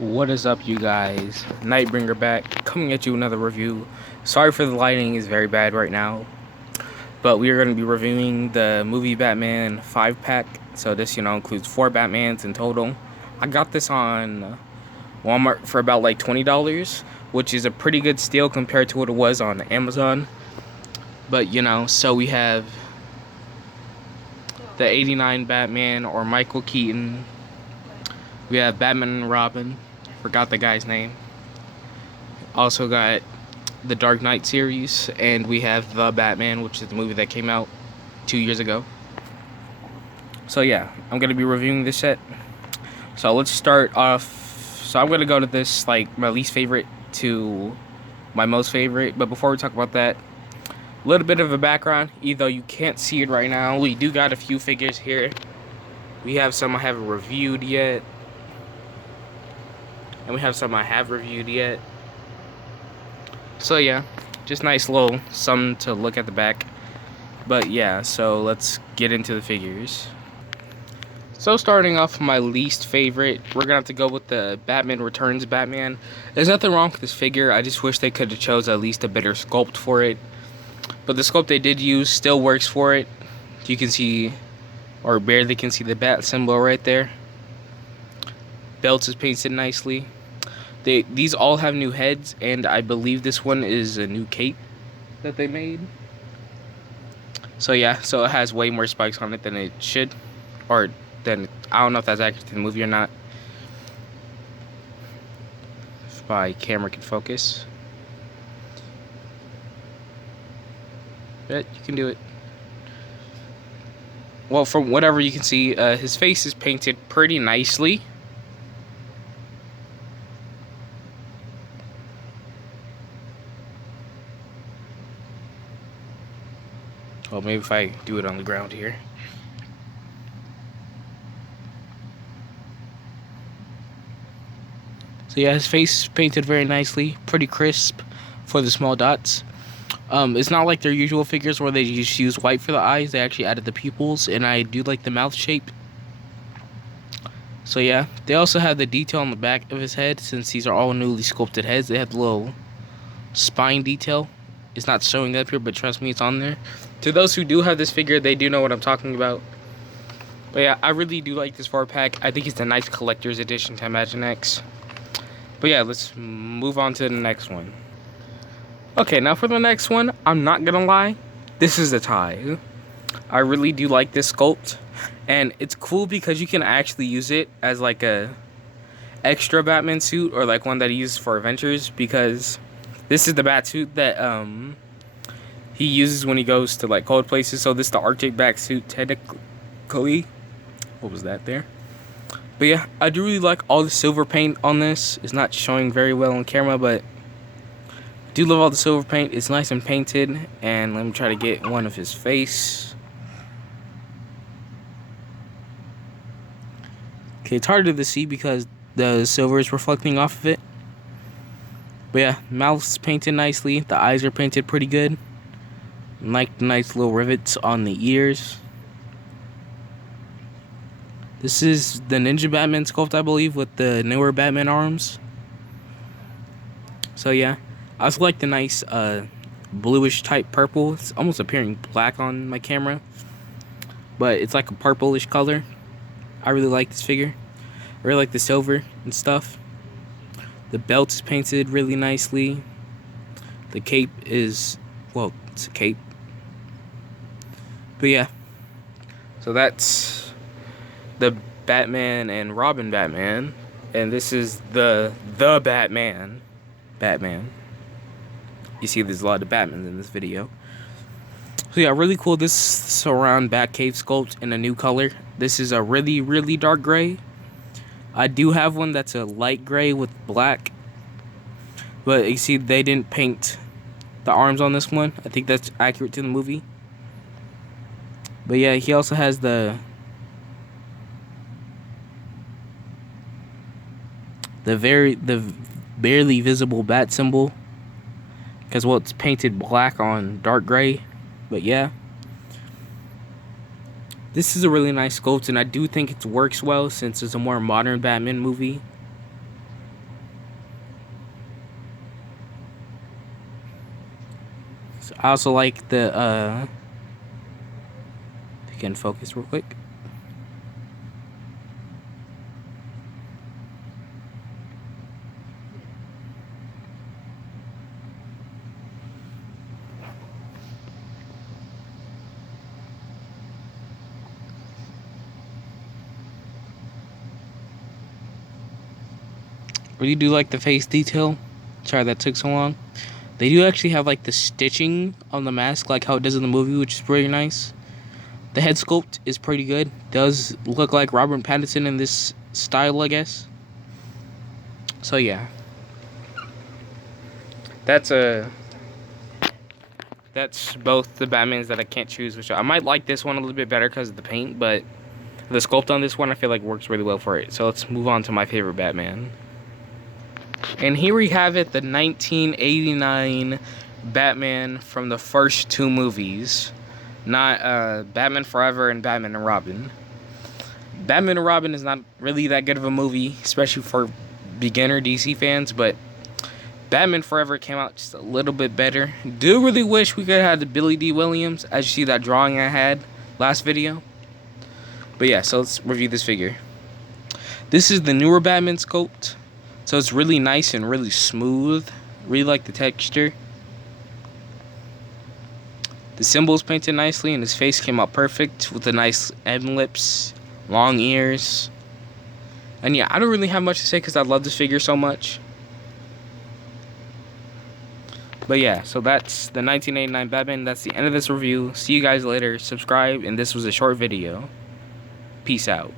What is up, you guys? Nightbringer back, coming at you another review. Sorry for the lighting is very bad right now, but we are going to be reviewing the movie Batman 5-pack. So this, includes 4 Batmans in total. I got this on Walmart for about like $20, which is a pretty good steal compared to what it was on Amazon. But so we have the '89 Batman, or Michael Keaton. We have Batman and Robin. Forgot the guy's name. Also got the Dark Knight series, and we have The Batman, which is the movie that came out 2 years ago. So yeah, I'm gonna be reviewing this set. So let's start off. So I'm gonna go to this, like, my least favorite to my most favorite. But before we talk about that, a little bit of a background. Either you can't see it right now, we do got a few figures here. We have some I haven't reviewed yet, and we have some I have reviewed yet. So yeah, just nice little something to look at the back. But yeah, so let's get into the figures. So starting off my least favorite, we're gonna have to go with the Batman Returns Batman. There's nothing wrong with this figure. I just wish they could have chose at least a better sculpt for it. But the sculpt they did use still works for it. You can see, or barely can see, the bat symbol right there. Belt is painted nicely. These all have new heads, and I believe this one is a new cape that they made. So yeah, so it has way more spikes on it than it should, or than, I don't know if that's accurate to the movie or not. If my camera can focus. But you can do it. Well, from whatever you can see, his face is painted pretty nicely. Well, maybe if I do it on the ground here. So yeah, his face is painted very nicely, pretty crisp for the small dots. It's not like their usual figures where they just use white for the eyes. They actually added the pupils, and I do like the mouth shape. So yeah, they also have the detail on the back of his head. Since these are all newly sculpted heads, they have the little spine detail. It's not showing up here, but trust me, it's on there. To those who do have this figure, they do know what I'm talking about. But yeah, I really do like this 4-pack. I think it's a nice collector's edition to Imaginext. But yeah, let's move on to the next one. Okay, now for the next one, I'm not gonna lie, this is a tie. I really do like this sculpt, and it's cool because you can actually use it as like a extra Batman suit, or like one that he uses for adventures, because this is the bat suit that he uses when he goes to like cold places. So this is the Arctic bat suit technically. What was that there? But yeah, I do really like all the silver paint on this. It's not showing very well on camera, but I do love all the silver paint. It's nice and painted. And let me try to get one of his face. Okay, it's harder to see because the silver is reflecting off of it. But yeah, mouth's painted nicely. The eyes are painted pretty good. I like the nice little rivets on the ears. This is the Ninja Batman sculpt, I believe, with the newer Batman arms. So yeah, I also like the nice bluish type purple. It's almost appearing black on my camera, but it's like a purplish color. I really like this figure. I really like the silver and stuff. The belt is painted really nicely. The cape is, well, it's a cape. But yeah, so that's the Batman and Robin Batman, and this is the Batman. You see, there's a lot of Batmans in this video. So yeah, really cool. This surround Batcave sculpt in a new color. This is a really, really dark gray. I do have one that's a light gray with black, but you see they didn't paint the arms on this one. I think that's accurate to the movie. But yeah, he also has the barely visible bat symbol, because, well, it's painted black on dark gray. But yeah, this is a really nice sculpt, and I do think it works well since it's a more modern Batman movie. I also like the if you can focus real quick. Really do like the face detail. Sorry that took so long. They do actually have like the stitching on the mask, like how it does in the movie, which is pretty nice. The head sculpt is pretty good. Does look like Robert Pattinson in this style, I guess. So yeah, that's both the Batmans that I can't choose. Which I might like this one a little bit better because of the paint, but the sculpt on this one I feel like works really well for it. So let's move on to my favorite Batman. And here we have it, the 1989 Batman from the first two movies. Not Batman Forever and Batman and Robin. Batman and Robin is not really that good of a movie, especially for beginner DC fans, but Batman Forever came out just a little bit better. Do really wish we could have had the Billy D. Williams, as you see that drawing I had last video. But yeah, so let's review this figure. This is the newer Batman sculpt. So it's really nice and really smooth. Really like the texture. The symbol's painted nicely and his face came out perfect with the nice M lips, long ears. And yeah, I don't really have much to say because I love this figure so much. But yeah, so that's the 1989 Batman. That's the end of this review. See you guys later. Subscribe, and this was a short video. Peace out.